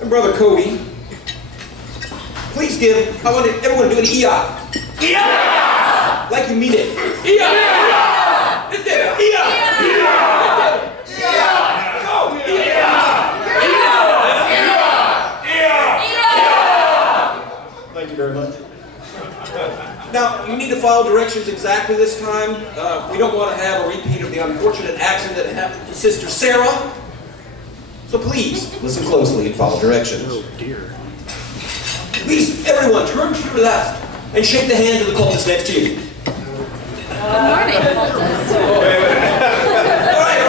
and Brother Cody, please give, I want everyone to do an E-I. E-I! Like you mean it. E-I! E-I! Let's do it. E-I! E-I! E-I! Go! E-I! Thank you very much. Now, you need to follow directions exactly this time. We don't want to have a repeat of the unfortunate accident that happened to Sister Sarah. So please, listen closely and follow directions. Oh dear. Please, everyone, turn to your left and shake the hand of the cultist next to you. Good morning, cultist. All right.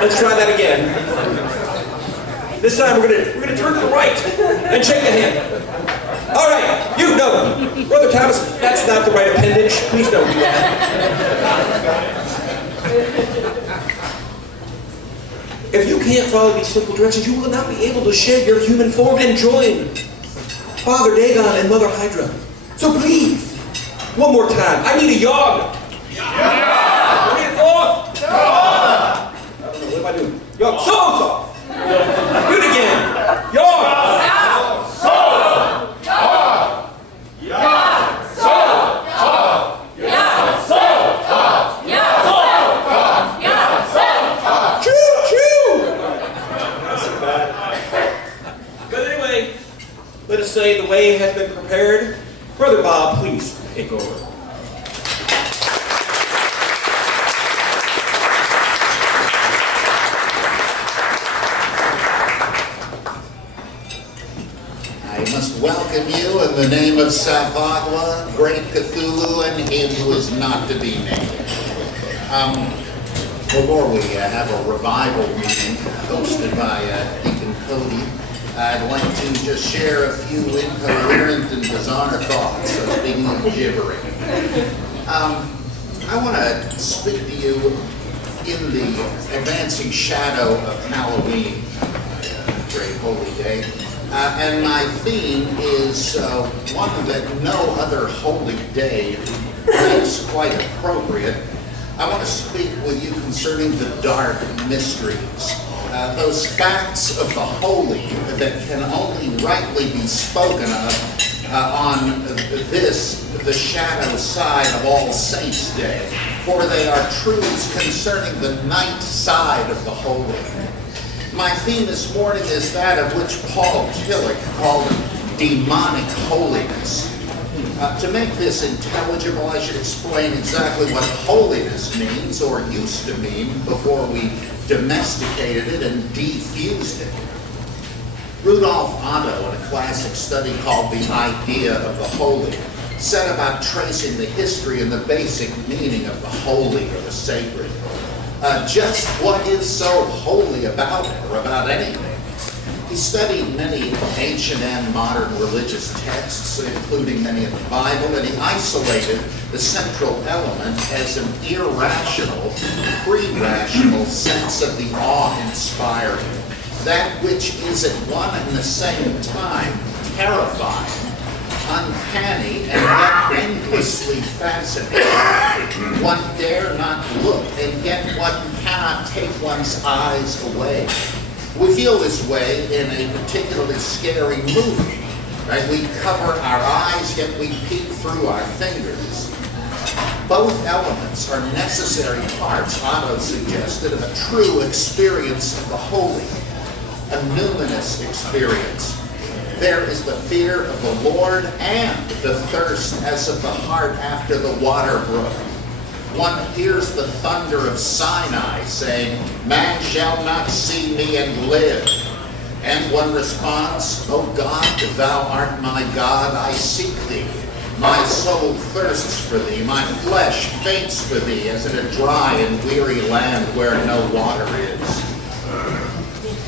Let's try that again. This time we're gonna turn to the right and shake the hand. All right, you know, Brother Thomas, that's not the right appendage. Please don't do that. If you can't follow these simple directions, you will not be able to shed your human form and join Father Dagon and Mother Hydra. So please, one more time, I need a yog. I need a thought. I don't know, what am I doing? Yog, so. Do it again. Yog. Let us say the way has been prepared. Brother Bob, please take over. I must welcome you in the name of Savagwa, great Cthulhu, and him who is not to be named. Before we have a revival meeting hosted by Deacon Cody, I'd like to just share a few incoherent and bizarre thoughts, so speaking of gibbering. I want to speak to you in the advancing shadow of Halloween, great holy day. And my theme is one that no other holy day is quite appropriate. I want to speak with you concerning the dark mysteries. Those facts of the holy that can only rightly be spoken of on this, the shadow side of All Saints' Day, for they are truths concerning the night side of the holy. My theme this morning is that of which Paul Tillich called demonic holiness. To make this intelligible, I should explain exactly what holiness means, or used to mean, before we domesticated it and defused it. Rudolf Otto, in a classic study called The Idea of the Holy, set about tracing the history and the basic meaning of the holy or the sacred. Just what is so holy about it, or about anything? He studied many ancient and modern religious texts, including many in the Bible, and he isolated the central element as an irrational, pre-rational sense of the awe-inspiring, that which is at one and the same time terrifying, uncanny, and yet endlessly fascinating. One dare not look, and yet one cannot take one's eyes away. We feel this way in a particularly scary movie, right? We cover our eyes, yet we peek through our fingers. Both elements are necessary parts, Otto suggested, of a true experience of the holy, a numinous experience. There is the fear of the Lord and the thirst as of the heart after the water brook. One hears the thunder of Sinai saying, "Man shall not see me and live." And one responds, "O God, thou art my God, I seek thee. My soul thirsts for thee, my flesh faints for thee, as in a dry and weary land where no water is."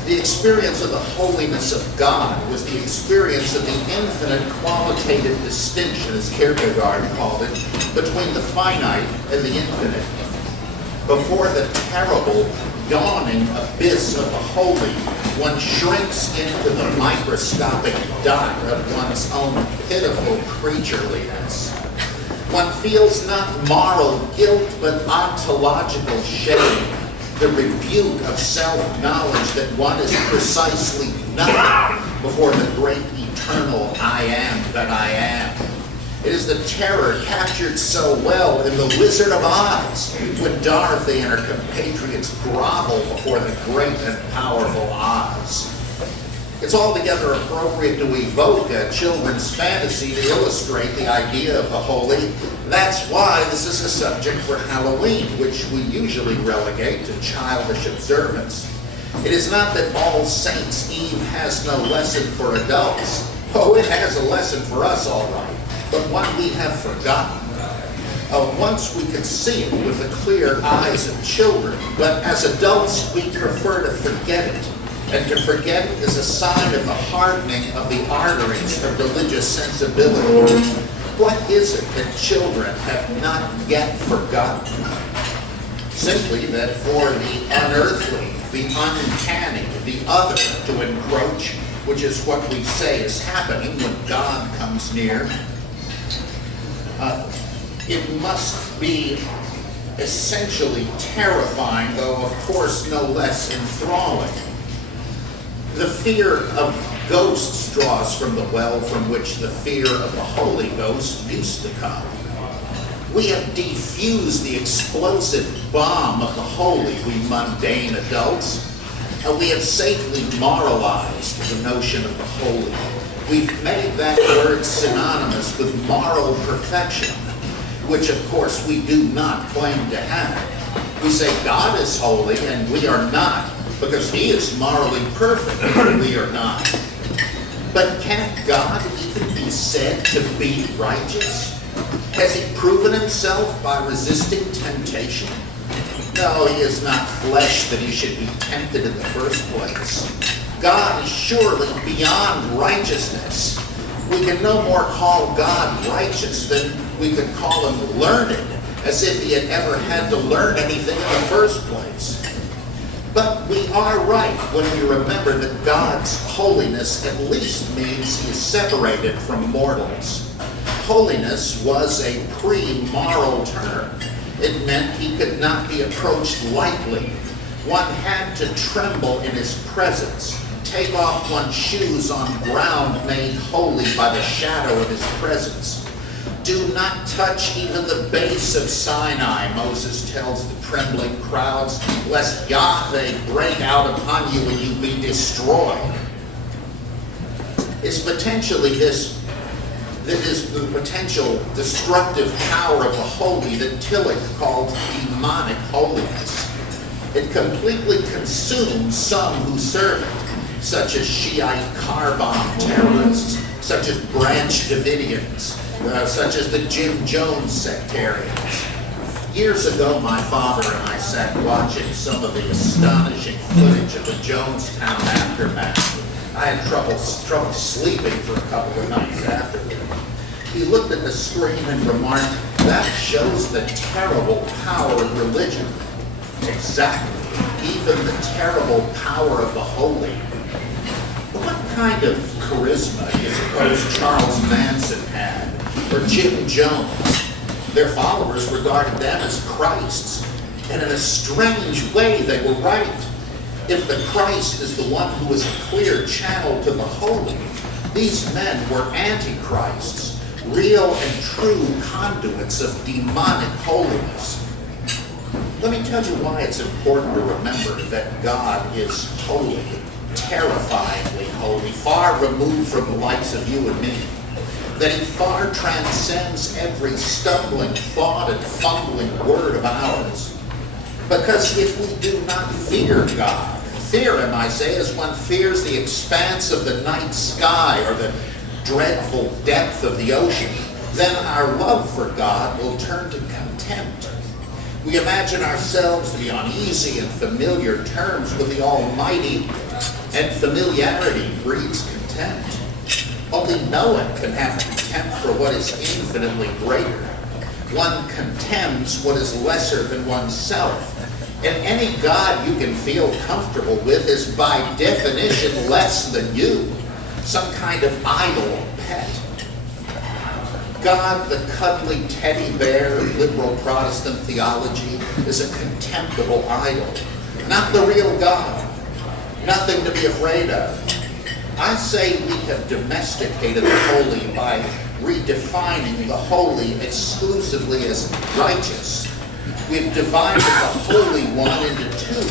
The experience of the holiness of God was the experience of the infinite qualitative distinction, as Kierkegaard called it, between the finite and the infinite. Before the terrible, yawning abyss of the holy, one shrinks into the microscopic dot of one's own pitiful creatureliness. One feels not moral guilt, but ontological shame. the rebuke of self-knowledge that one is precisely nothing before the great eternal I am that I am. It is the terror captured so well in The Wizard of Oz when Dorothy and her compatriots grovel before the great and powerful Oz. It's altogether appropriate to evoke a children's fantasy to illustrate the idea of the holy. That's why this is a subject for Halloween, which we usually relegate to childish observance. It is not that All Saints' Eve has no lesson for adults. Oh, it has a lesson for us, all right, but one we have forgotten. Once we could see it with the clear eyes of children, but as adults we prefer to forget it. And to forget it is a sign of the hardening of the arteries of religious sensibility. What is it that children have not yet forgotten? Simply that for the unearthly, the uncanny, the other to encroach, which is what we say is happening when God comes near, it must be essentially terrifying, though of course no less enthralling. The fear of ghosts draws from the well from which the fear of the Holy Ghost used to come. We have defused the explosive bomb of the holy, we mundane adults, and we have safely moralized the notion of the holy. We've made that word synonymous with moral perfection, which of course we do not claim to have. We say God is holy and we are not, because he is morally perfect and we are not. But can God even be said to be righteous? Has he proven himself by resisting temptation? No, he is not flesh that he should be tempted in the first place. God is surely beyond righteousness. We can no more call God righteous than we could call him learned, as if he had ever had to learn anything in the first place. But we are right when we remember that God's holiness at least means he is separated from mortals. Holiness was a pre-moral term. It meant he could not be approached lightly. One had to tremble in his presence, take off one's shoes on ground made holy by the shadow of his presence. Do not touch even the base of Sinai, Moses tells the trembling crowds, lest Yahweh break out upon you and you be destroyed. It's potentially this that is the potential destructive power of the holy that Tillich called demonic holiness. It completely consumes some who serve it, such as Shiite car bomb terrorists, such as Branch Davidians, such as the Jim Jones sectarians. Years ago, my father and I sat watching some of the astonishing footage of the Jonestown aftermath. I had trouble sleeping for a couple of nights afterward. He looked at the screen and remarked, "That shows the terrible power of religion." Exactly. Even the terrible power of the holy. What kind of charisma do you suppose Charles Manson had, or Jim Jones? Their followers regarded them as Christs, and in a strange way they were right. If the Christ is the one who is a clear channel to the holy, these men were antichrists, real and true conduits of demonic holiness. Let me tell you why it's important to remember that God is holy, terrifyingly holy, far removed from the likes of you and me. That he far transcends every stumbling thought and fumbling word of ours. Because if we do not fear God, fear him, I say, as one fears the expanse of the night sky or the dreadful depth of the ocean, then our love for God will turn to contempt. We imagine ourselves to be on easy and familiar terms with the Almighty, and familiarity breeds contempt. Only no one can have contempt for what is infinitely greater. One contemns what is lesser than oneself. And any God you can feel comfortable with is by definition less than you, some kind of idol pet. God, the cuddly teddy bear of liberal Protestant theology, is a contemptible idol. not the real God. Nothing to be afraid of. I say we have domesticated the holy by redefining the holy exclusively as righteous. We've divided the Holy One into two.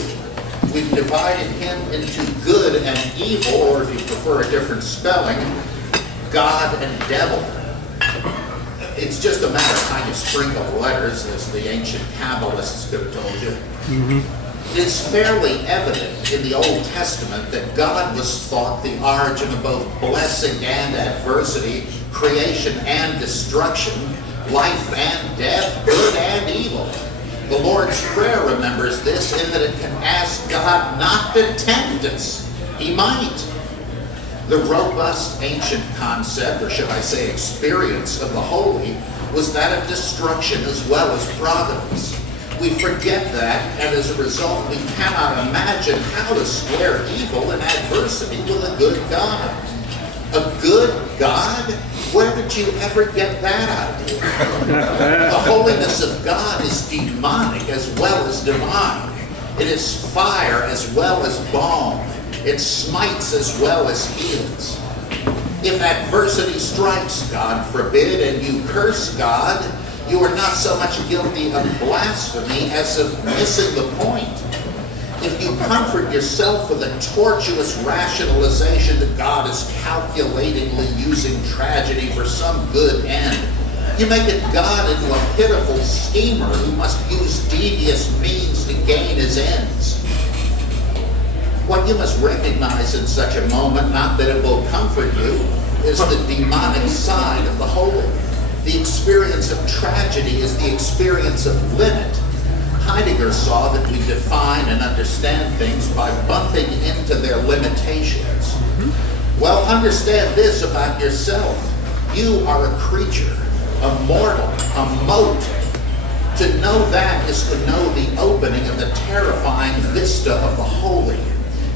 We've divided him into good and evil, or if you prefer a different spelling, God and devil. It's just a matter of how you sprinkle letters, as the ancient Kabbalists could have told you. It's fairly evident in the Old Testament that God was thought the origin of both blessing and adversity, creation and destruction, life and death, good and evil. The Lord's Prayer remembers this in that it can ask God not to tempt us. He might. The robust ancient concept, or should I say experience, of the holy was that of destruction as well as providence. We forget that, and as a result, we cannot imagine how to square evil and adversity with a good God. A good God? Where did you ever get that idea? The holiness of God is demonic as well as divine. It is fire as well as balm. It smites as well as heals. If adversity strikes, God forbid, and you curse God, you are not so much guilty of blasphemy as of missing the point. If you comfort yourself with a tortuous rationalization that God is calculatingly using tragedy for some good end, you make it God into a pitiful schemer who must use devious means to gain his ends. What you must recognize in such a moment, not that it will comfort you, is the demonic side of the holy. The experience of tragedy is the experience of limit. Heidegger saw that we define and understand things by bumping into their limitations. Well, understand this about yourself. You are a creature, a mortal, a mote. To know that is to know the opening of the terrifying vista of the holy.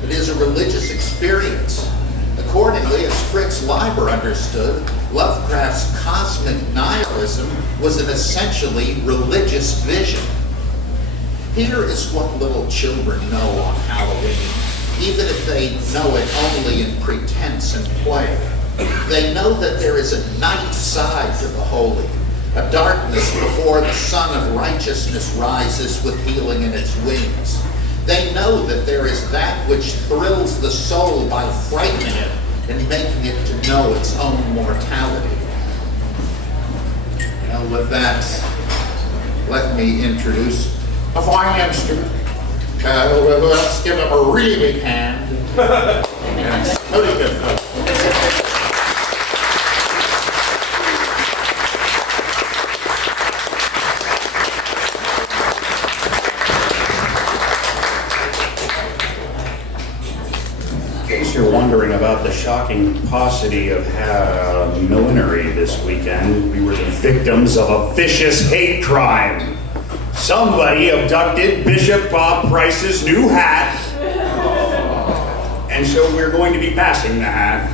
It is a religious experience. Accordingly, as Fritz Leiber understood, Lovecraft's cosmic nihilism was an essentially religious vision. Here is what little children know on Halloween, even if they know it only in pretense and play. They know that there is a night side to the holy, a darkness before the sun of righteousness rises with healing in its wings. They know that there is that which thrills the soul by frightening it and making it to know its own mortality. Now with that, let me introduce a fine instrument. Let's give him a really big hand. Really good folks. In case you're wondering about the shocking paucity of millinery this weekend, we were the victims of a vicious hate crime. Somebody abducted Bishop Bob Price's new hat, and so we're going to be passing the hat.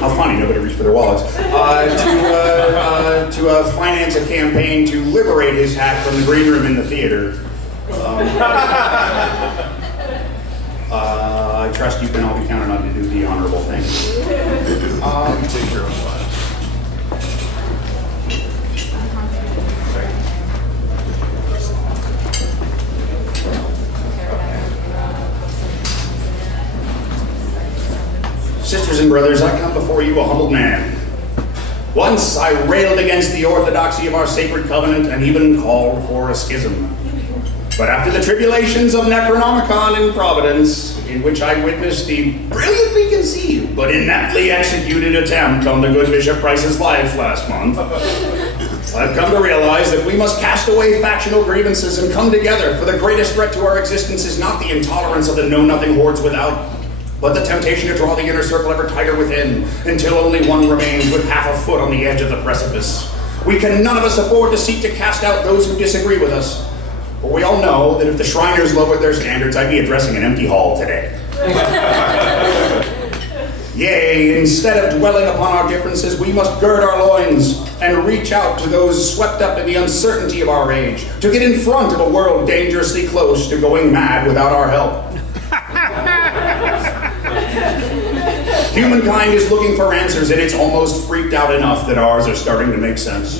How funny, nobody reached for their wallets. To finance a campaign to liberate his hat from the green room in the theater. I trust you can all be counted on to do the honorable thing. Take your own life. Sisters and brothers, I come before you a humbled man. Once I railed against the orthodoxy of our sacred covenant and even called for a schism. But after the tribulations of Necronomicon in Providence, in which I witnessed the brilliantly conceived but ineptly executed attempt on the good Bishop Price's life last month, I've come to realize that we must cast away factional grievances and come together, for the greatest threat to our existence is not the intolerance of the know-nothing hordes without, but the temptation to draw the inner circle ever tighter within, until only one remains with half a foot on the edge of the precipice. We can none of us afford to seek to cast out those who disagree with us. For we all know that if the Shriners lowered their standards, I'd be addressing an empty hall today. Yea, say, instead of dwelling upon our differences, we must gird our loins and reach out to those swept up in the uncertainty of our age, to get in front of a world dangerously close to going mad without our help. Humankind is looking for answers, and it's almost freaked out enough that ours are starting to make sense.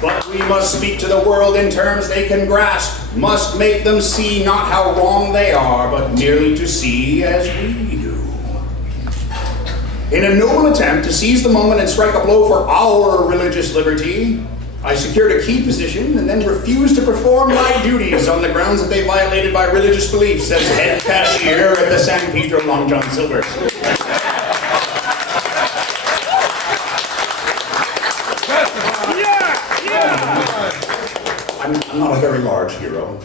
But we must speak to the world in terms they can grasp, must make them see not how wrong they are, but merely to see as we do. In a noble attempt to seize the moment and strike a blow for our religious liberty, I secured a key position and then refused to perform my duties on the grounds that they violated my religious beliefs as head cashier at the San Pedro Long John Silver's. I'm not a very large hero.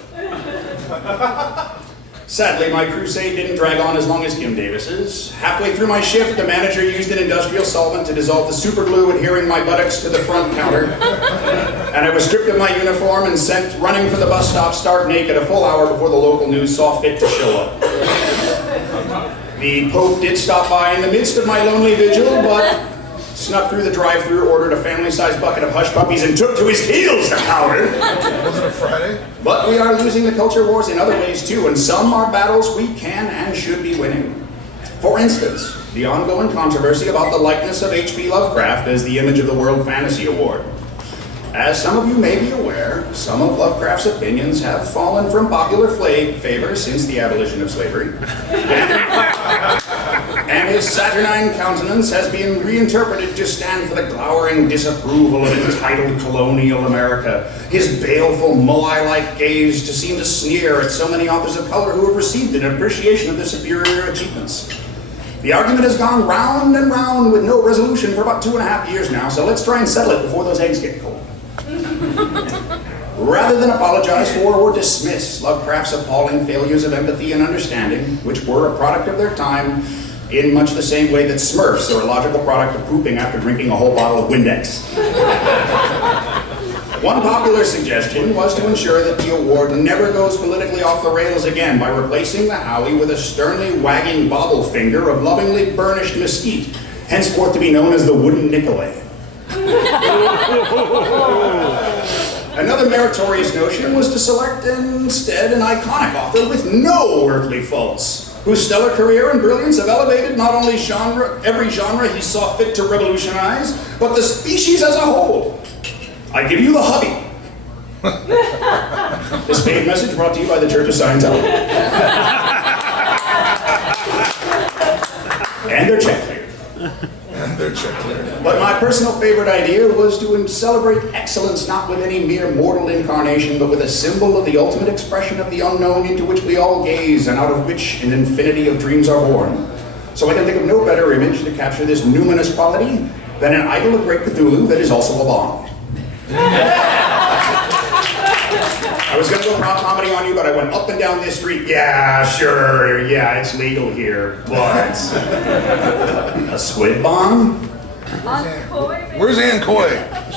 Sadly, my crusade didn't drag on as long as Kim Davis's. Halfway through my shift, the manager used an industrial solvent to dissolve the super glue adhering my buttocks to the front counter. And I was stripped of my uniform and sent running for the bus stop stark naked a full hour before the local news saw fit to show up. The Pope did stop by in the midst of my lonely vigil, but snuck through the drive-thru, ordered a family-sized bucket of hush puppies, and took to his heels, the coward! Was it a Friday? But we are losing the culture wars in other ways too, and some are battles we can and should be winning. For instance, the ongoing controversy about the likeness of H.P. Lovecraft as the image of the World Fantasy Award. As some of you may be aware, some of Lovecraft's opinions have fallen from popular favor since the abolition of slavery. And his saturnine countenance has been reinterpreted to stand for the glowering disapproval of entitled colonial America. His baleful, moai-like gaze to seem to sneer at so many authors of color who have received an appreciation of their superior achievements. The argument has gone round and round with no resolution for about 2.5 years now, so let's try and settle it before those eggs get cold. Rather than apologize for or dismiss Lovecraft's appalling failures of empathy and understanding, which were a product of their time, in much the same way that Smurfs are a logical product of pooping after drinking a whole bottle of Windex. One popular suggestion was to ensure that the award never goes politically off the rails again by replacing the Howie with a sternly wagging bobble finger of lovingly burnished mesquite, henceforth to be known as the Wooden Nicolay. Another meritorious notion was to select instead an iconic author with no earthly faults, whose stellar career and brilliance have elevated not only every genre he saw fit to revolutionize, but the species as a whole. I give you the hubby. This paid message brought to you by the Church of Scientology. And their check cleared. But my personal favorite idea was to celebrate excellence not with any mere mortal incarnation, but with a symbol of the ultimate expression of the unknown into which we all gaze and out of which an infinity of dreams are born. So I can think of no better image to capture this numinous quality than an idol of great Cthulhu that is also a bomb. I was going to go prop comedy on you, but I went up and down this street. Yeah, sure, yeah, it's legal here, but a squid bomb? Where's Ann Coy?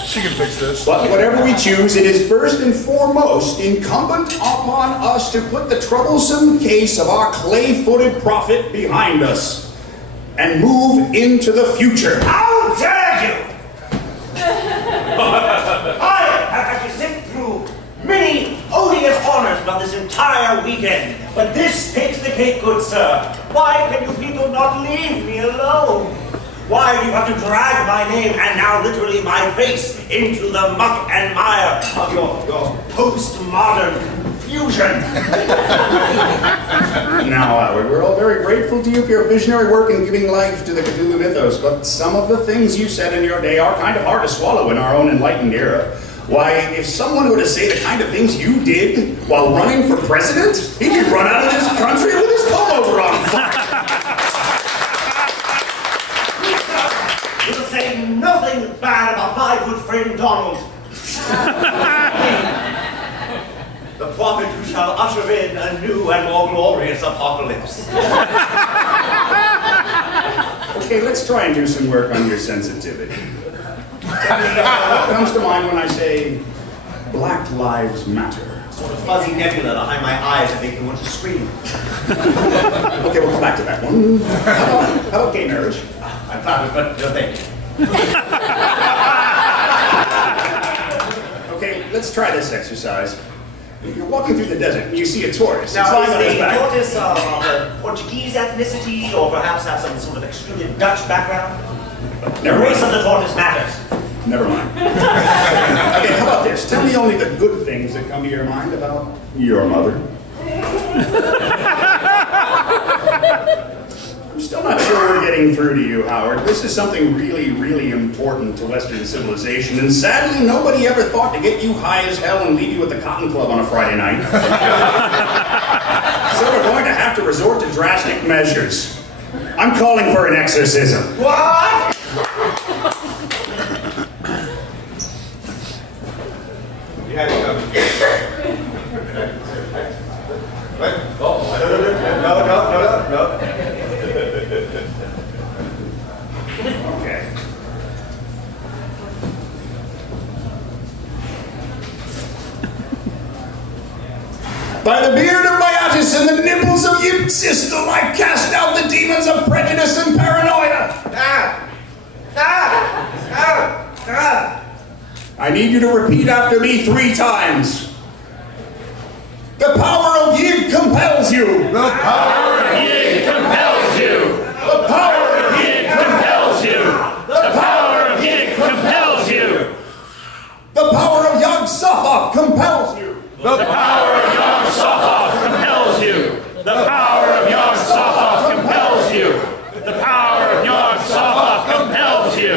She can fix this. But whatever we choose, it is first and foremost incumbent upon us to put the troublesome case of our clay-footed prophet behind us and move into the future. How dare you! I have had to sit through many odious honors of this entire weekend, but this takes the cake, good sir. Why can you people not leave me alone? Why do you have to drag my name and now literally my face into the muck and mire of your postmodern confusion? Now, Howard, we're all very grateful to you for your visionary work in giving life to the Cthulhu mythos, but some of the things you said in your day are kind of hard to swallow in our own enlightened era. Why, if someone were to say the kind of things you did while running for president, he'd be run out of this country with his pullover on fire. You will say nothing bad about my good friend Donald. The prophet who shall usher in a new and more glorious apocalypse. Okay, let's try and do some work on your sensitivity. What comes to mind when I say Black Lives Matter? Sort of fuzzy nebula behind my eyes that make me want to scream. Okay, we'll come back to that one. How about gay marriage? I'm flattered, but no thank you. Okay, let's try this exercise. You're walking through the desert and you see a tortoise. Now, It's lying on is its the back. tortoise of a Portuguese ethnicity, or perhaps have some sort of extruded Dutch background? Never The race mind. of the tortoise matters. Never mind. Okay, how about this? Tell me only the good things that come to your mind about your mother. I'm still not sure we're getting through to you, Howard. This is something really, really important to Western civilization, and sadly, nobody ever thought to get you high as hell and leave you at the Cotton Club on a Friday night. So we're going to have to resort to drastic measures. I'm calling for an exorcism. What? You had it coming. What? Oh, no. Okay. By the beard of Byatis and the nipples of Euxistel, I cast out the demons of prejudice and paranoia. I need you to repeat after me 3 times. The power of Yig compels you. The power of Yig compels you. The power of Yig compels you. The power of Yig compels you. The power of Yog Sothoth compels you. The power of Yog Sothoth compels you. The power of Yog Sothoth compels you. The power of Yog Sothoth compels you.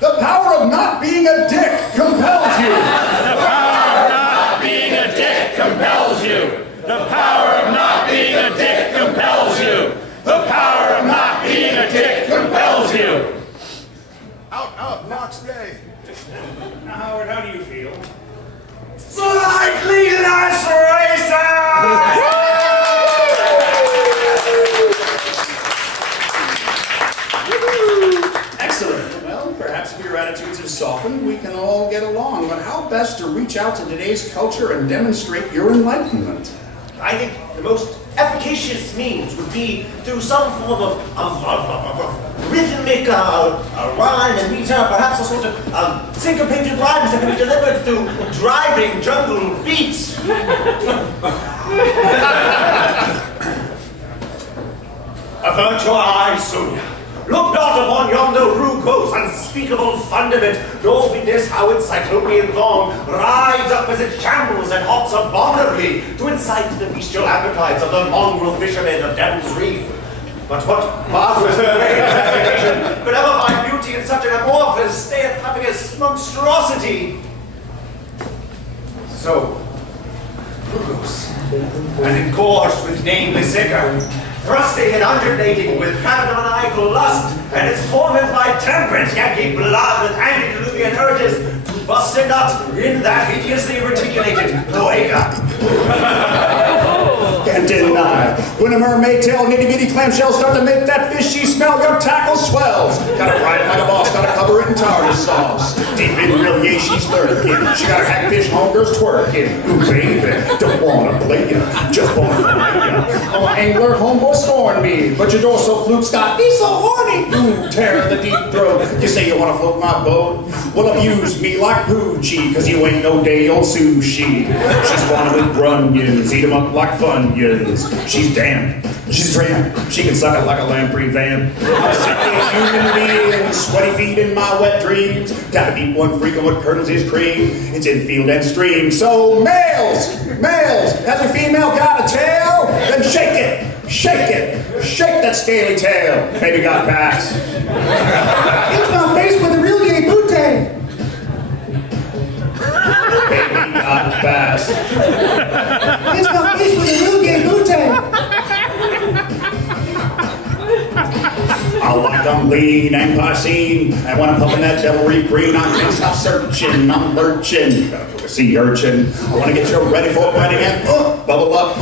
The power of not being a dick compels you. The power of not being a dick compels you. The power of not being a dick compels you. The power of not being a dick compels you. Out, Knox Day. Now, Howard, how do you feel? Slightly less racist! Excellent. Well, perhaps if your attitudes have softened, we can all get along. But how best to reach out to today's culture and demonstrate your enlightenment? I think the most efficacious means would be through some form of rhythmic rhyme and meter, perhaps a sort of syncopated rhymes that can be delivered through driving jungle beats. Avert your eyes soon. Look not upon yonder rude ghost, unspeakable fundament, nor witness how its cyclopean thong rides up as it shambles and hops abominably to incite the bestial appetites of the mongrel fishermen of Devil's Reef. But what marvelous imagination could ever find beauty in such an amorphous, stereotypous monstrosity? So, Lugos, and engorged with nameless ichor, thrusting and undulating with cannibalical lust, and its torment by temperance, yanking blood with antediluvian urges, to bust a nut in that hideously reticulated cloaca. Can't deny. When a mermaid tail nitty-bitty clamshells start to make that fishy smell, your tackle swells. Gotta ride it like a boss, gotta cover it in tartar sauce. Deep in real yay, she's lurking. She got her hackfish homegirls twerking. Ooh, baby, don't wanna play ya, just wanna fight ya. I'm an angler, homeboy scorn me, but your dorsal fluke's got me so horny. Ooh, tear the deep throat. You say you wanna float my boat? Well, abuse me like Poochie, cause you ain't no day old sushi. She's spawned with grunions, eat 'em up like Funyuns. She's damned, she's tramp, she can suck it like a lamprey van. I'm sick of human beings, sweaty feet in my wet dreams. Gotta beat one freak on what curdles his cream. It's in field and stream. So males, has a female got a tail? Then shake it, shake that scaly tail. Maybe got bass. It's my face with a real gay booty. Baby got bass. It's my face with a real gay booty. I like them lean and piscine. And when I'm pumping that devil reef green, I'm can't stop searching, I'm lurching. Gotta put a sea urchin. I want to get you ready for a wedding and bubble up,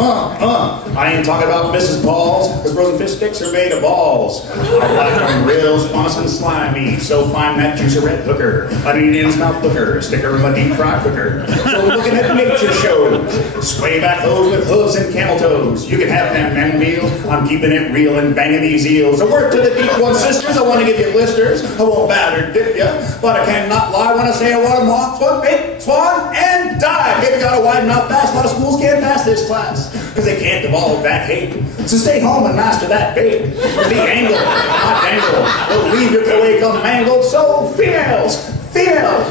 I ain't talking about Mrs. Balls, because frozen fish sticks are made of balls. I like them real sponge and slimy, so fine that juice a red hooker. I need in mouth hooker, sticker in my deep fry cooker. So looking at nature shows, sway back hose with hooves and camel toes. You can have them man meal, I'm keeping it real and banging these eels. A word to the deep one sisters, I want to give you blisters. I won't batter dip ya, but I cannot lie when I say I want to mock, swan, bait, swan, and dive. Baby got a wide mouth bass, a lot of schools can't pass this class, because they can't devolve that hate. So stay home and master that bait. The angle, not dangle, will leave your cloaca mangled. So females,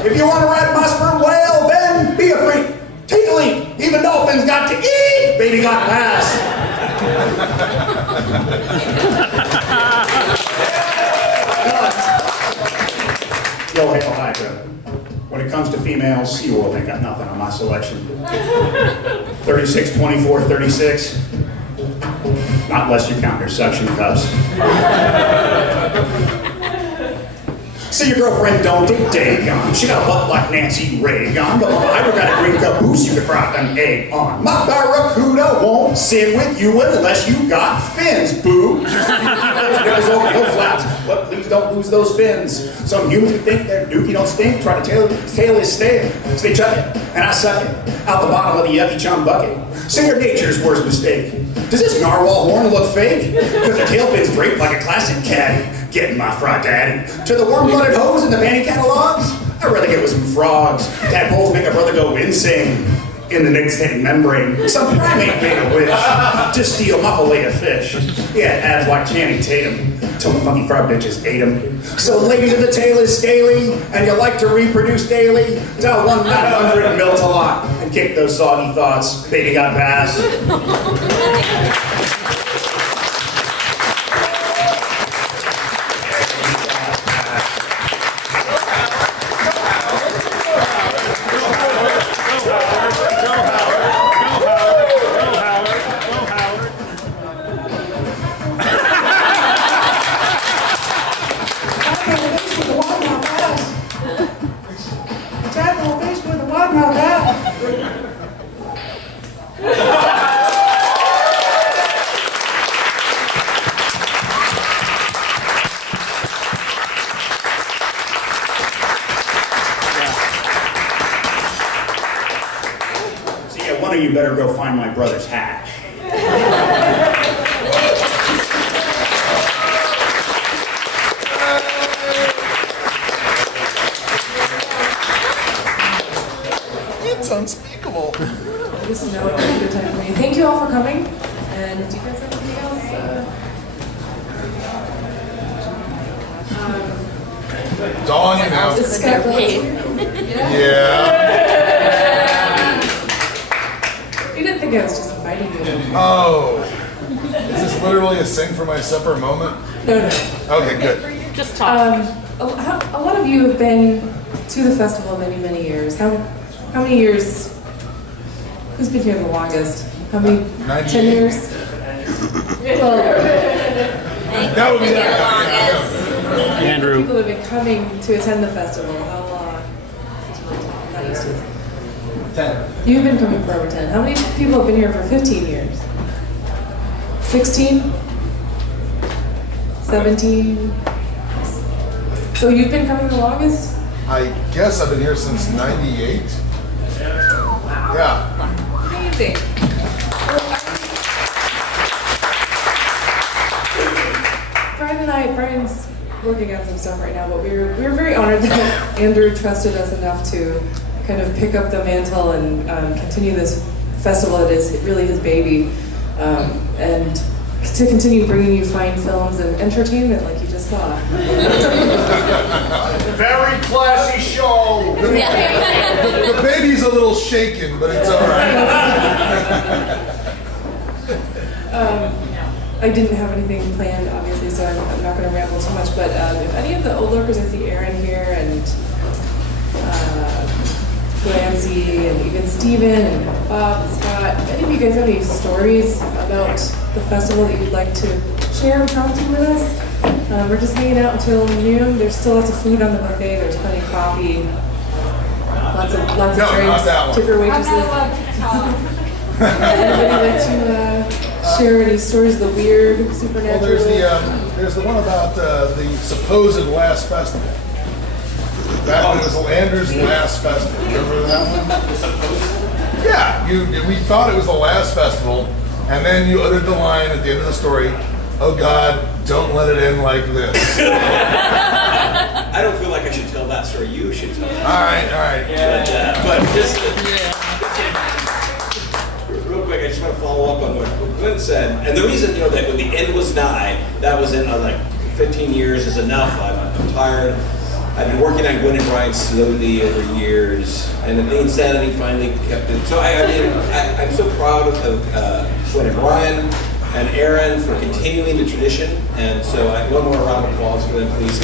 if you want to ride my sperm whale, then be a freak. Take a leap, even dolphins got to eat. Baby got pass. Yo, hail Hydra. When it comes to females, SeaWorld ain't got nothing on my selection. 36, 24, 36. Not unless you count your suction cups. See, your girlfriend don't take Dagon. She got a butt like Nancy Reagan, but my Hydra got a green caboose you can fry an egg on. My Barracuda won't sit with you unless you got fins, boo. There's no flaps, but please don't lose those fins. Some humans who think their dookie don't stink try to tail his stale. So they chuck it, and I suck it, out the bottom of the yucky chum bucket. Say your nature's worst mistake. Does this narwhal horn look fake? Because their tail fin's draped like a classic caddy. Getting my fry daddy. To the warm-blooded hose in the panty catalogs, I'd rather get with some frogs. Tadpoles make a brother go insane. In the nicotine membrane, some primate made a wish to steal my fillet of fish. Yeah, abs like Channing Tatum, till the funky fry bitches ate them. So ladies, if the tail is scaly, and you like to reproduce daily, dial 1-900 melt a lot, and kick those soggy thoughts. Baby got pass. One of you better go find my brother's hat. It's unspeakable. This is no good time for me. Thank you all for coming. And do you guys have anything else? It's on you now. Is Scott Yeah. You didn't think I was just inviting you. Oh. Is this literally a sing for my supper moment? No. Okay, good. Just talk. A lot of you have been to the festival many, many years. How many years? Who's been here the longest? How many? 98. 10 years? Well, That would be that. Andrew. people have been coming to attend the festival. How long? Not used to it. 10. You've been coming for over 10. How many people have been here for 15 years? 16? 17? So you've been coming the longest? I guess I've been here since 98. Yeah. Amazing. Brian's working on some stuff right now, but we were very honored that Andrew trusted us enough to kind of pick up the mantle and continue this festival that is really his baby, and to continue bringing you fine films and entertainment like you just saw. Very classy show. The baby's a little shaken, but it's all right. I didn't have anything planned, obviously, so I'm not going to ramble too much, but if any of the old lurkers, I see Aaron here, and Clancy, and even Steven, and Bob, and Scott, if any of you guys have any stories about the festival that you'd like to share or come to with us, we're just hanging out until noon. There's still lots of food on the buffet, there's plenty of coffee, a lot lots of No, not drinks, that one. tip your I'm waitresses. not allowed to talk. Anybody like to share any stories of the weird, Well, supernatural? there's the one about the supposed last festival. That was Andrew's last festival. Remember that one? Yeah, we thought it was the last festival, and then you uttered the line at the end of the story, "Oh God, don't let it end like this." I don't feel like I should tell that story. You should tell it. All right. But just real quick, I just want to follow up on what Glenn said. And the reason, that when the end was nigh, that was in like 15 years is enough. I'm tired. I've been working on Gwen and Brian slowly over years, and the insanity finally kept it. So I'm so proud of Gwen and Brian and Aaron for continuing the tradition. And so one more round of applause for them, please.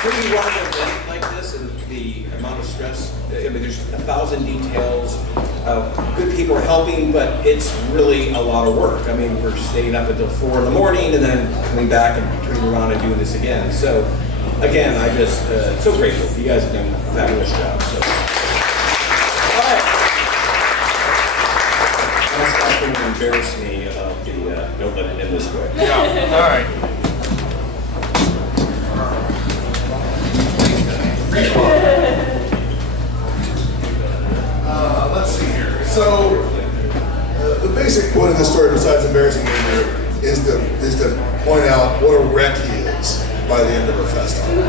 When you run an event like this and the amount of stress, there's 1,000 details. Good people are helping, but it's really a lot of work. We're staying up until 4 in the morning and then coming back and turning around and doing this again. So, again, I just so grateful. You guys have done a fabulous job. So, all right. That's not going to embarrass me about the don't let it end this way. Yeah. All right. Let's see here. So, the basic point of the story, besides embarrassing Andrew, is to point out what a wreck he is by the end of the festival.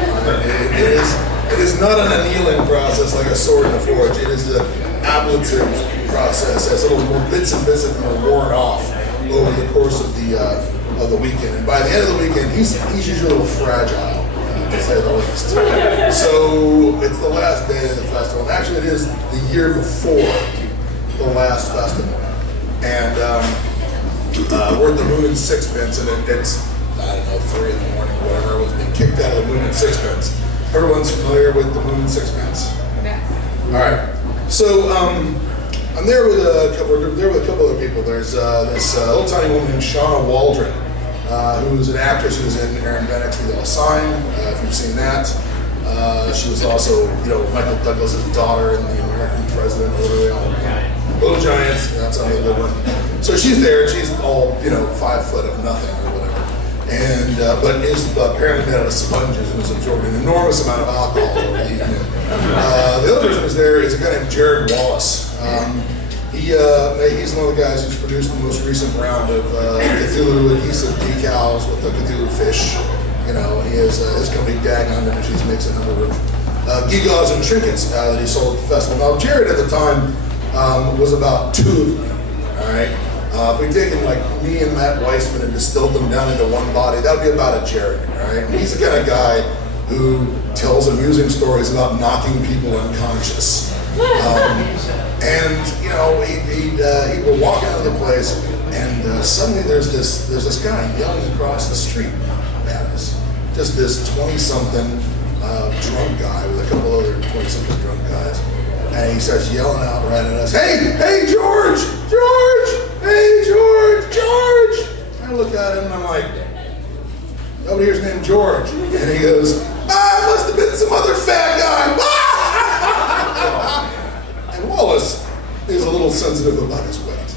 It is not an annealing process like a sword in the forge. It is an ablative process as little more bits and bits of them are worn off over the course of the weekend. And by the end of the weekend, he's usually a little fragile, to say the least. So it's the last day of the festival. And actually, it is the year before the last festival. And we're at the Moon and Sixpence, and it's, 3 in the morning or whatever. I was being kicked out of the Moon and Sixpence. Everyone's familiar with the Moon and Sixpence? All right. So I'm there with a couple other people. There's this little tiny woman named Shauna Waldron, who's an actress who's in Aaron Bennett's The Sign, if you've seen that. She was also, Michael Douglas's daughter in The American President, Little Giants. That's another good one. So she's there. She's all, 5 foot of nothing or whatever, and but is apparently made out of sponges and is absorbing an enormous amount of alcohol over the evening. The other person who's there is a guy named Jared Wallace. He's one of the guys who's produced the most recent round of Cthulhu adhesive decals with the Cthulhu fish. He has his company Dagon Industries makes a number of gewgaws and trinkets that he sold at the festival. Now Jared at the time was about 2 of them. All right. If we'd taken like me and Matt Weissman and distilled them down into one body, that would be about a Jared. All right. And he's the kind of guy who tells amusing stories about knocking people unconscious. He will walk out of the place, and suddenly there's this guy yelling across the street at us. Just this 20-something drunk guy with a couple other 20-something drunk guys, and he starts yelling out right at us, "Hey, George! Hey, George!" I look at him and I'm like, "Nobody here's named George," and he goes, "It must have been some other fat guy." And Wallace is a little sensitive about his weight.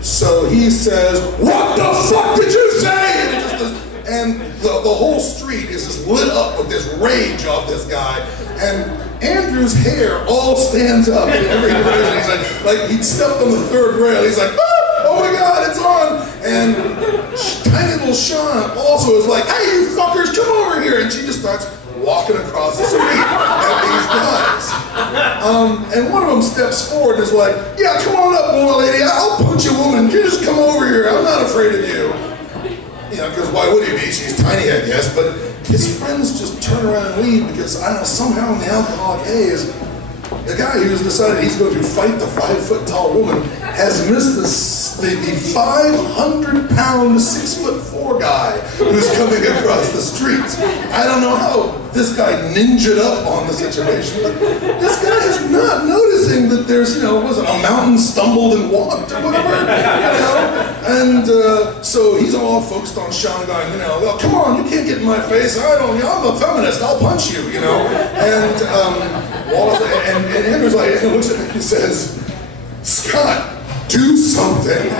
So he says, "What the fuck did you say?" And the whole street is just lit up with this rage of this guy. And Andrew's hair all stands up in every direction. He's like he stepped on the 3rd rail. He's like, "Oh my God, it's on!" And tiny little Shauna also is like, "Hey, you fuckers, come over here!" And she just starts walking across the street at these guys. And one of them steps forward and is like, "Yeah, come on up, boy, lady. I'll punch a woman. You just come over here. I'm not afraid of you." Because why would he be? She's tiny, I guess. But his friends just turn around and leave because, I don't know, somehow in the alcoholic haze, the guy who's decided he's going to fight the 5-foot-tall woman has missed the 500-pound, 6'4" guy who's coming across the street. I don't know how this guy ninja'd up on the situation, but this guy is not noticing that there's, was it a mountain stumbled and walked or whatever, And so he's all focused on Sean going, you know, well, come on, you can't get in my face. I'm a feminist. I'll punch you, you know. And Wallace and Andrew's like, and looks at me and he says, Scott, do something.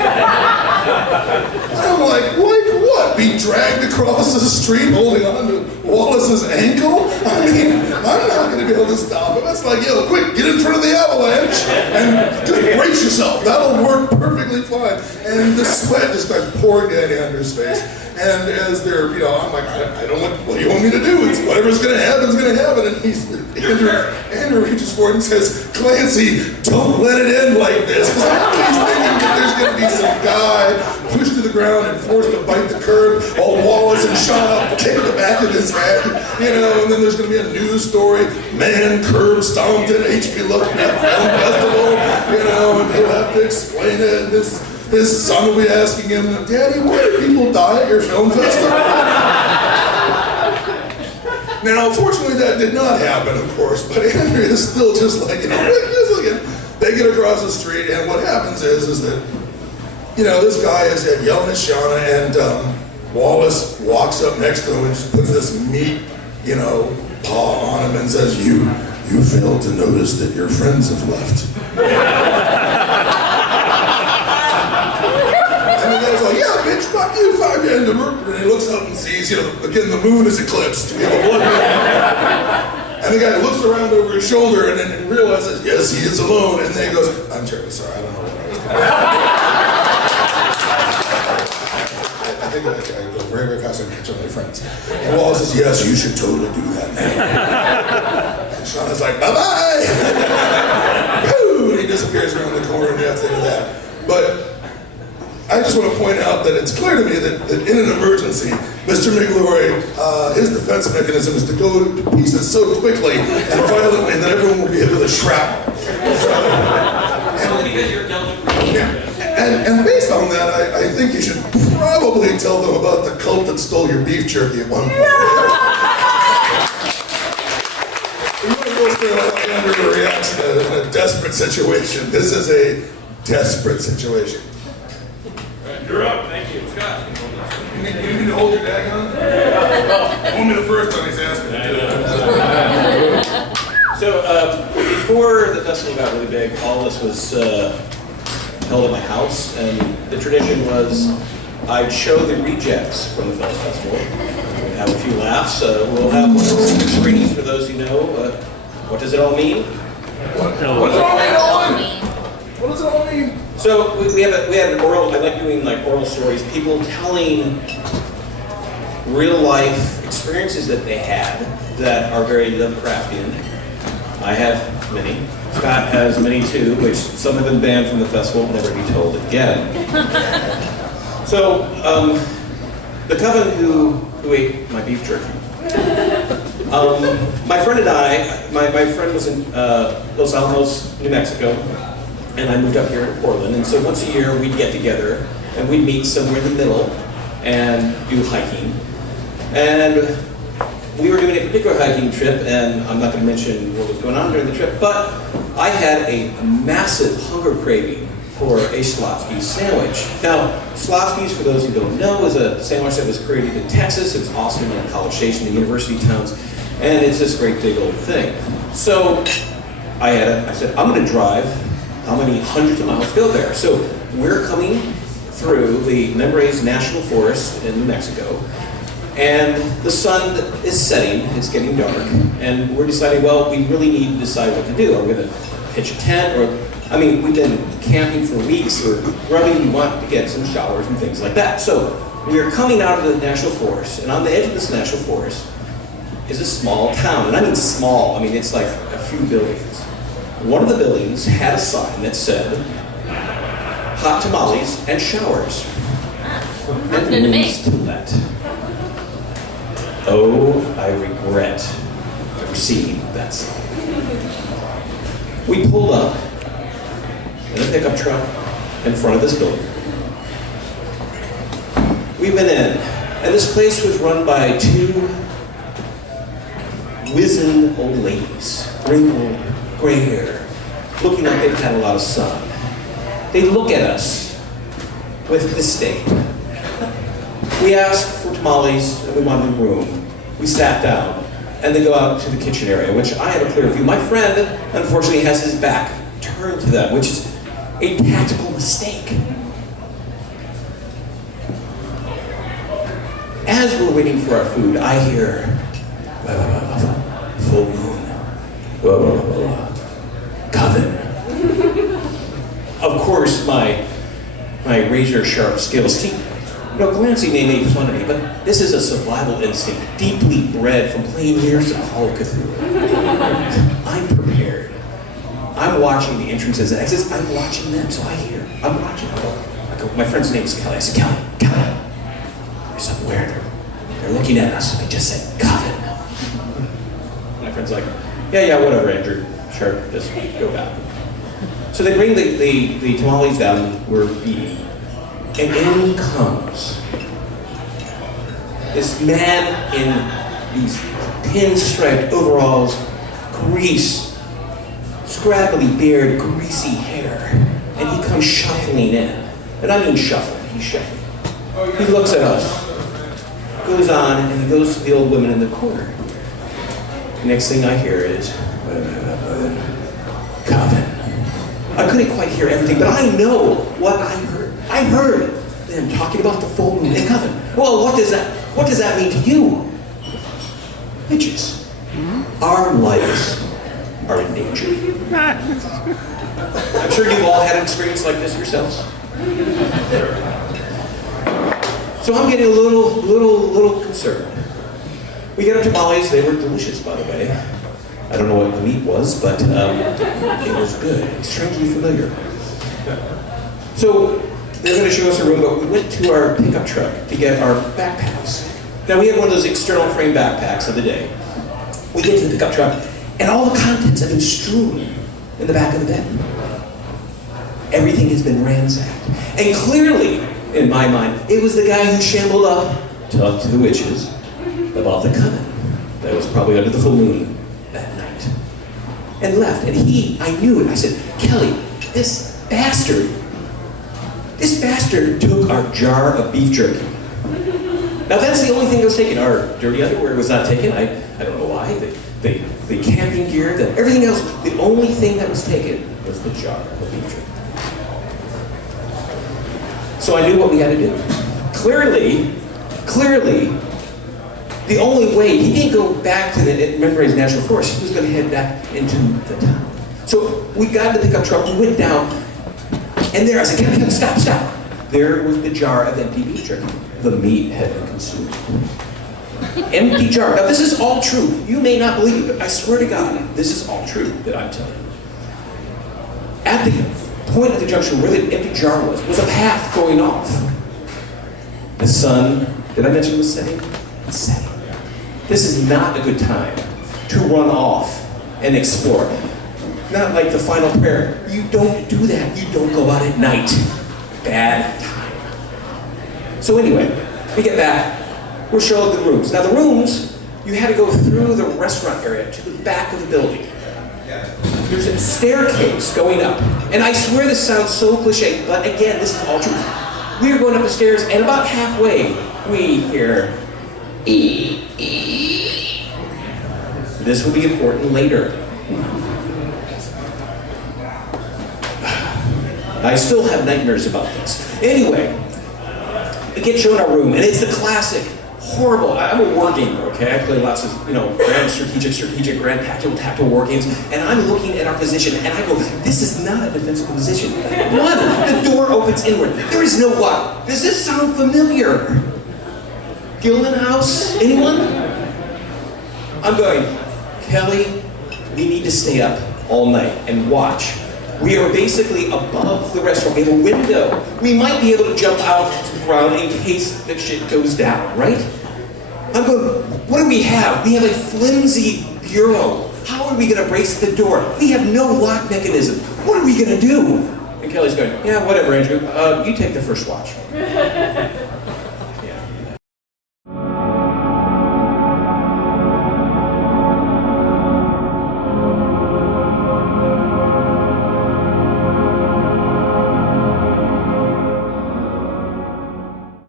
I'm like what? Be dragged across the street holding on to Wallace's ankle? I mean, I'm not going to be able to stop him. It's like, yo, quick, get in front of the avalanche and just brace yourself. That'll work perfectly fine. And the sweat just starts pouring down Andrew's face. And as they're, you know, I'm like, I don't know, what do you want me to do? It's whatever's going to happen is going to happen. And Andrew reaches forward and says, Clancy, don't let it end like this. Because I'm always thinking that there's going to be some guy pushed to the ground and forced to bite the curb while Wallace and Sean kick the back of his head, you know, and then there's going to be a news story, man curb stomped at H.P. Lovecraft Film Festival, you know, and he'll have to explain it. And his son will be asking him, Daddy, why do people die at your film festival? Now, unfortunately, that did not happen, of course, but Andrew is still just like, you know, just looking. They get across the street, and what happens is that, you know, this guy is yelling at Shauna, and Wallace walks up next to him and just puts this meat, you know, paw on him and says, you failed to notice that your friends have left. And the guy's like, yeah, bitch, fuck you, fuck you. And he looks up and sees, you know, again, the moon is eclipsed. We have a blood moon. And the guy looks around over his shoulder and then realizes, yes, he is alone. And then he goes, I'm terribly sorry, I don't know what I was doing. I think I go very, very fast and catch up with my friends. And Wallace says, yes, you should totally do that now. And Shauna's like, bye-bye. And he disappears around the corner and you have to do that. But I just want to point out that it's clear to me that in an emergency, Mr. McGlory, his defense mechanism is to go to pieces so quickly and violently that everyone will be hit with a shrapnel. And based on that, I think you should probably tell them about the cult that stole your beef jerky at one point. We want to go through how Andrew reacts in a desperate situation. This is a desperate situation. You're up. Thank you. Scott. You need to hold your dag on? Only the first time he's asking. So before the festival got really big, all this was held at my house, and the tradition was I'd show the rejects from the film festival, we'd have a few laughs. We'll have one screenings for those who know. What does it all mean? What does it all mean? What does it all mean? So we had an oral. I like doing like oral stories. People telling real life experiences that they had that are very Lovecraftian. I have many. Scott has many too, which some have been banned from the festival, will never be told again. So the coven who ate my beef jerky. My friend and I, my friend was in Los Alamos, New Mexico. And I moved up here to Portland, and so once a year we'd get together and we'd meet somewhere in the middle and do hiking. And we were doing a particular hiking trip, and I'm not going to mention what was going on during the trip, but I had a massive hunger craving for a Schlotzsky's sandwich. Now, Schlotzsky's, for those who don't know, is a sandwich that was created in Texas. It was awesome in College Station, the university towns, and it's this great big old thing. So I said, I'm going to drive how many hundreds of miles to go there. So we're coming through the Membres National Forest in New Mexico, and the sun is setting, it's getting dark, and we're deciding, well, we really need to decide what to do. Are we going to pitch a tent, or, I mean, we've been camping for weeks, or really we want to get some showers and things like that. So we're coming out of the National Forest, and on the edge of this National Forest is a small town, and I mean small, I mean it's like a few buildings. One of the buildings had a sign that said, hot tamales and showers. That's good to me. To let. Oh, I regret never seeing that sign. We pulled up in a pickup truck in front of this building. We went in, and this place was run by two wizened old ladies, wrinkled, gray hair, looking like they've had a lot of sun. They look at us, with disdain. We asked for tamales, and we wanted a room. We sat down, and they go out to the kitchen area, which I have a clear view. My friend, unfortunately, has his back turned to them, which is a tactical mistake. As we're waiting for our food, I hear, full moon, coven. Of course, my razor-sharp skills keep, glancing, they made fun of me, but this is a survival instinct deeply bred from playing years of Call of Cthulhu. I'm prepared. I'm watching the entrances and exits. I'm watching them, so I hear. I'm watching. I go, my friend's name is Kelly. I said, Kelly. There's somewhere. They're looking at us. I just said, coven. My friend's like, yeah, whatever, Andrew. Sure, just go back. So they bring the tamales down. We're eating. And in comes this man in these pinstriped overalls, grease, scraggly beard, greasy hair. And he comes shuffling in. And I mean shuffling, he's shuffling. He looks at us, goes on, and he goes to the old women in the corner. The next thing I hear is, coven. I couldn't quite hear everything, but I know what I heard. I heard them talking about the full moon and coven. Well, what does that mean to you? Witches. Our lives are in danger. I'm sure you've all had an experience like this yourselves. So I'm getting a little concerned. We get our tamales. They were delicious, by the way. I don't know what the meat was, but it was good. Strangely familiar. So they're going to show us a room, but we went to our pickup truck to get our backpacks. Now we had one of those external frame backpacks of the day. We get to the pickup truck, and all the contents have been strewn in the back of the bed. Everything has been ransacked. And clearly, in my mind, it was the guy who shambled up, talked to the witches about the coven that was probably under the full moon that night, and left. And I knew it. I said, Kelly, this bastard took our jar of beef jerky. Now that's the only thing that was taken. Our dirty underwear was not taken. I don't know why. The camping gear, everything else, the only thing that was taken was the jar of beef jerky. So I knew what we had to do. Clearly, the only way, he didn't go back to the Membranes National Forest. He was going to head back into the town. So we got in the pickup truck, we went down, and there, I said, Kevin, stop. There was the jar of empty beef jerky. The meat had been consumed. Empty jar. Now this is all true. You may not believe it, but I swear to God, this is all true that I'm telling you. At the point of the junction where the empty jar was a path going off. The sun, did I mention it was setting? It's setting. This is not a good time to run off and explore. Not like the final prayer. You don't do that. You don't go out at night. Bad time. So anyway, we get back. We're showing the rooms. Now the rooms, you had to go through the restaurant area to the back of the building. There's a staircase going up. And I swear this sounds so cliche, but again, this is all true. We are going up the stairs, and about halfway, we hear, This will be important later. I still have nightmares about this. Anyway, we get shown our room, and it's the classic, horrible. I'm a war gamer, okay? I play lots of, grand strategic, grand tactical war games, and I'm looking at our position, and I go, this is not a defensible position. One, the door opens inward. There is no what? Does this sound familiar? Gilman House? Anyone? I'm going, Kelly, we need to stay up all night and watch. We are basically above the restaurant. We have a window. We might be able to jump out to the ground in case the shit goes down, right? I'm going, what do we have? We have a flimsy bureau. How are we going to brace the door? We have no lock mechanism. What are we going to do? And Kelly's going, yeah, whatever, Andrew. You take the first watch.